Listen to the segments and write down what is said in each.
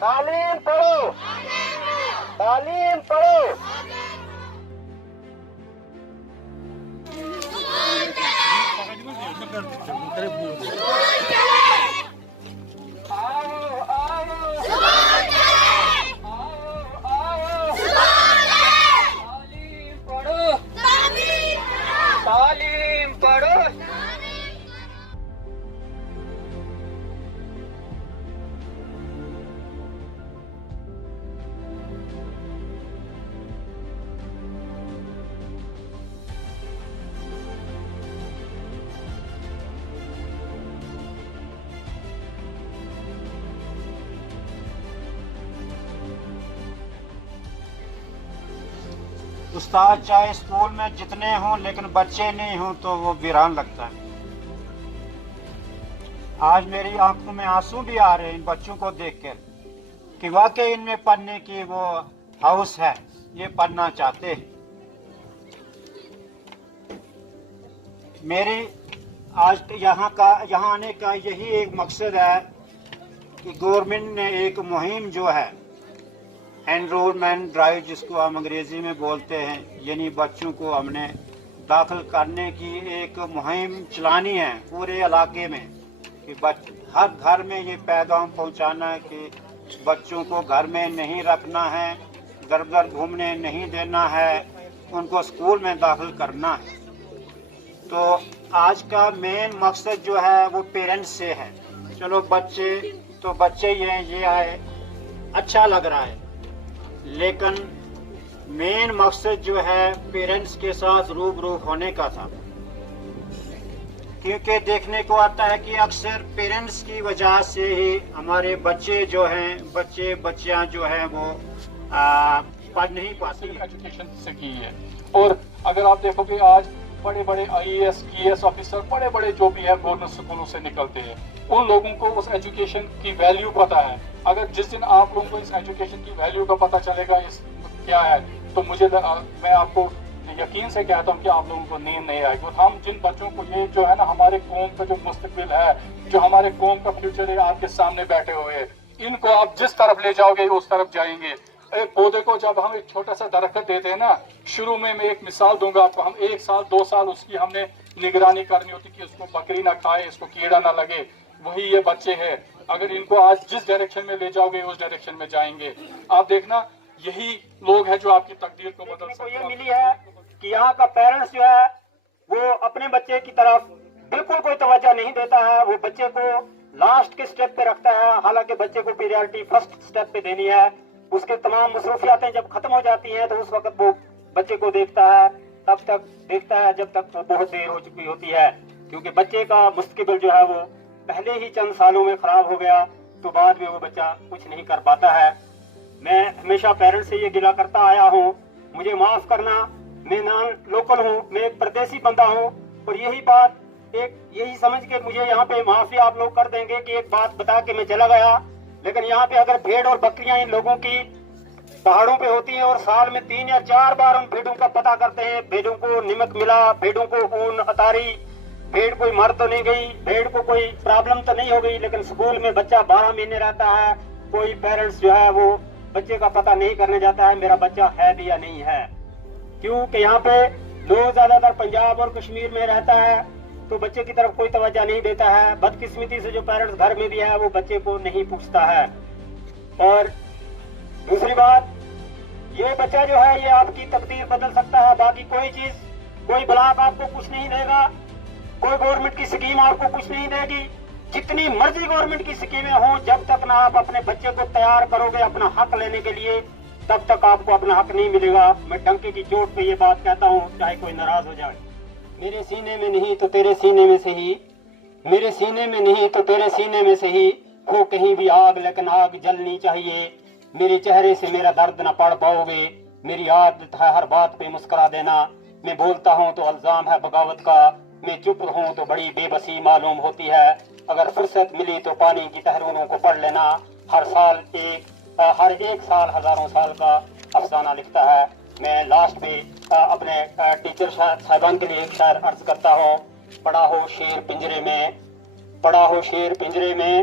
تعلیم پڑھو، تعلیم پڑھو۔ تعلیم پڑھو۔ استاد چاہے اسکول میں جتنے ہوں لیکن بچے نہیں ہوں تو وہ ویران لگتا ہے۔ آج میری آنکھوں میں آنسو بھی آ رہے ہیں ان بچوں کو دیکھ کر کہ واقعی ان میں پڑھنے کی وہ ہاؤس ہے، یہ پڑھنا چاہتے ہیں۔ میری آج یہاں آنے کا یہی ایک مقصد ہے کہ گورنمنٹ نے ایک مہم جو ہے انرولمنٹ ڈرائیو جس کو ہم انگریزی میں بولتے ہیں، یعنی بچوں کو ہم نے داخل کرنے کی ایک مہم چلانی ہے پورے علاقے میں کہ ہر گھر میں یہ پیغام پہنچانا ہے کہ بچوں کو گھر میں نہیں رکھنا ہے، گھر گھر گھومنے نہیں دینا ہے، ان کو اسکول میں داخل کرنا ہے۔ تو آج کا مین مقصد جو ہے وہ پیرنٹس سے ہے۔ چلو بچے ہی ہیں، یہ آئے اچھا لگ رہا ہے، لیکن مین مقصد جو ہے پیرنٹس کے ساتھ روبرو ہونے کا تھا، کیونکہ دیکھنے کو آتا ہے کہ اکثر پیرنٹس کی وجہ سے ہی ہمارے بچے جو ہیں بچیاں جو ہیں وہ پڑھ نہیں پاتی ایجوکیشن سے کی ہے۔ اور اگر آپ دیکھو کہ آج بڑے بڑے IAS KS آفیسر بڑے بڑے جو بھی ہے گورنمنٹ اسکولوں سے نکلتے ہیں، ان لوگوں کو اس ایجوکیشن کی ویلیو پتہ ہے۔ اگر جس دن آپ لوگوں کو اس ایجوکیشن کی ویلیو کا پتہ چلے گا اس کیا ہے، تو میں آپ کو یقین سے کہتا ہوں کہ آپ لوگوں کو نیند نہیں آئے گی۔ ہم جن بچوں کو یہ جو ہے نا ہمارے قوم کا جو مستقبل ہے، جو ہمارے قوم کا فیوچر ہے، آپ کے سامنے بیٹھے ہوئے ہیں، ان کو آپ جس طرف لے جاؤ گے اس طرف جائیں گے۔ ایک پودے کو جب ہم ایک چھوٹا سا درخت دیتے ہیں نا، شروع میں ایک مثال دوں گا آپ کو، ہم 1 سال 2 سال اس کی ہم نے نگرانی کرنی ہوتی کہ اس کو بکری نہ کھائے، اس کو کیڑا نہ لگے۔ وہی یہ بچے ہیں، اگر ان کو آج جس ڈائریکشن میں لے جاؤ گے اس ڈائریکشن میں جائیں گے۔ آپ دیکھنا یہی لوگ ہیں جو آپ کی تقدیر کو بدل سکتے ہیں۔ یہ ملی ہے کہ یہاں کا پیرنٹس جو ہے وہ اپنے بچے کی طرف بالکل کوئی توجہ نہیں دیتا ہے، وہ بچے کو لاسٹ کے سٹیپ پہ رکھتا ہے، حالانکہ بچے کو پیریورٹی فرسٹ سٹیپ پہ دینی ہے۔ اس کے تمام مصروفیاتیں جب ختم ہو جاتی ہیں تو اس وقت وہ بچے کو دیکھتا ہے، تب تک دیکھتا ہے جب تک وہ بہت دیر ہو چکی ہوتی ہے، کیونکہ بچے کا مستقبل جو ہے وہ پہلے ہی چند سالوں میں خراب ہو گیا تو بعد میں وہ بچہ کچھ نہیں کر پاتا ہے۔ میں ہمیشہ پیرنٹس سے یہ گلہ کرتا آیا ہوں، مجھے معاف کرنا، میں نان لوکل ہوں، میں ایک پردیسی بندہ ہوں، اور یہی بات یہی سمجھ کے مجھے یہاں پہ معافی آپ لوگ کر دیں گے کہ ایک بات بتا کے میں چلا گیا، لیکن یہاں پہ اگر بھیڑ اور بکریاں ان لوگوں کی پہاڑوں پہ ہوتی ہیں اور سال میں 3 یا 4 بار ان بھیڑوں کا پتہ کرتے ہیں، بھیڑوں کو نمک ملا، بھیڑوں کو اون اتاری، بھیڑ کوئی مر تو نہیں گئی، بھیڑ کو کوئی پرابلم تو نہیں ہو گئی، لیکن اسکول میں بچہ 12 مہینے رہتا ہے، کوئی پیرنٹس جو ہے وہ بچے کا پتہ نہیں کرنے جاتا ہے میرا بچہ ہے بھی یا نہیں ہے، کیونکہ یہاں پہ لوگ زیادہ تر پنجاب اور کشمیر میں رہتا ہے تو بچے کی طرف کوئی توجہ نہیں دیتا ہے۔ بدقسمتی سے جو پیرنٹس گھر میں بھی ہے وہ بچے کو نہیں پوچھتا ہے۔ اور دوسری بات، یہ بچہ جو ہے یہ آپ کی تقدیر بدل سکتا ہے، باقی کوئی چیز، کوئی بلاک آپ کو کچھ نہیں دے گا، کوئی گورنمنٹ کی اسکیم آپ کو کچھ نہیں دے گی، جتنی مرضی گورنمنٹ کی اسکیمیں ہوں، جب تک نہ آپ اپنے بچے کو تیار کرو گے اپنا حق لینے کے لیے تب تک آپ کو اپنا حق نہیں ملے گا۔ میں ڈنکے کی چوٹ پہ یہ بات کہتا ہوں، چاہے کوئی ناراض ہو جائے۔ میرے سینے میں نہیں تو تیرے سینے میں سے ہی، میرے سینے میں نہیں تو تیرے سینے میں سے ہی ہو کہیں بھی آگ، لیکن آگ جلنی چاہیے۔ میرے چہرے سے میرا درد نہ پڑھ پاؤ گے، میری عادت ہے ہر بات پہ مسکرا دینا، میں بولتا ہوں تو الزام ہے بغاوت کا، میں چپ ہوں تو بڑی بے بسی معلوم ہوتی ہے، اگر فرصت ملی تو پانی کی تحریروں کو پڑھ لینا، ہر ایک سال ہزاروں سال کا افسانہ لکھتا ہے۔ میں لاسٹ پہ اپنے ٹیچر صاحبان کے لیے ایک شعر عرض کرتا ہوں، پڑا ہو شیر پنجرے میں، پڑا ہو شیر پنجرے میں،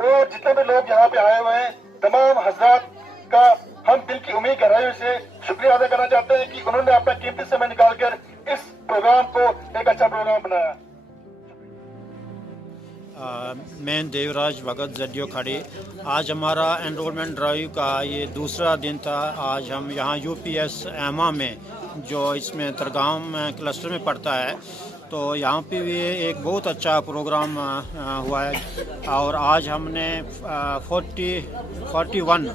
اور جتنے بھی لوگ یہاں پہ آئے ہوئے ہیں تمام حضرات کا ہم دل کی امید گہرائیوں سے شکریہ ادا کرنا چاہتے ہیں کہ انہوں نے اپنا قیمتی سمے نکال کر اس پروگرام کو ایک اچھا پروگرام بنایا. میں دیوراج بھگت زڈیو کھڑی. آج ہمارا انرولمنٹ ڈرائیو کا یہ دوسرا دن تھا. آج ہم یہاں یو پی ایس ایما میں جو اس میں ترگام کلسٹر میں پڑتا ہے تو یہاں پہ بھی ایک بہت اچھا پروگرام ہوا ہے. اور آج ہم نے 41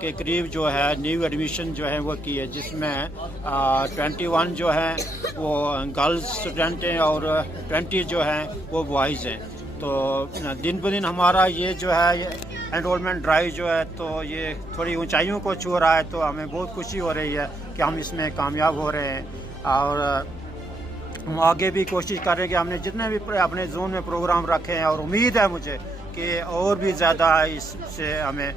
کے قریب جو ہے نیو ایڈمیشن جو ہے وہ کی ہے، جس میں 21 جو ہیں وہ گرلز اسٹوڈنٹ ہیں اور 20 جو ہیں وہ بوائز ہیں. تو دن بہ دن ہمارا یہ جو ہے انرولمنٹ ڈرائیو جو ہے تو یہ تھوڑی اونچائیوں کو چھو رہا ہے. تو ہمیں بہت خوشی ہو رہی ہے کہ ہم اس میں کامیاب ہو رہے ہیں اور ہم آگے بھی کوشش کر رہے ہیں کہ ہم نے جتنے بھی اپنے زون میں پروگرام رکھے ہیں اور امید ہے مجھے کہ اور بھی زیادہ اس سے ہمیں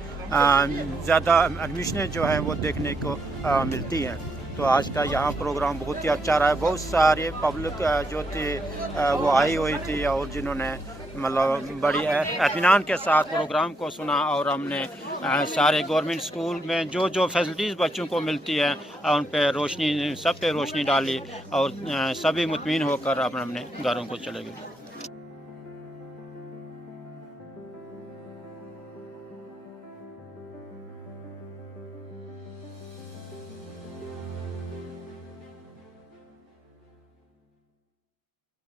زیادہ ایڈمیشنیں جو ہیں وہ دیکھنے کو ملتی ہیں. تو آج کا یہاں پروگرام بہت ہی اچھا رہا ہے. بہت سارے پبلک جو تھی وہ آئی ہوئی تھی اور جنہوں نے مطلب بڑی اطمینان کے ساتھ پروگرام کو سنا. اور ہم نے سارے گورنمنٹ اسکول میں جو فیسلٹیز بچوں کو ملتی ہیں ان پہ روشنی، سب پہ روشنی ڈالی اور سبھی مطمئن ہو کر اپنے گھروں کو چلے گئے.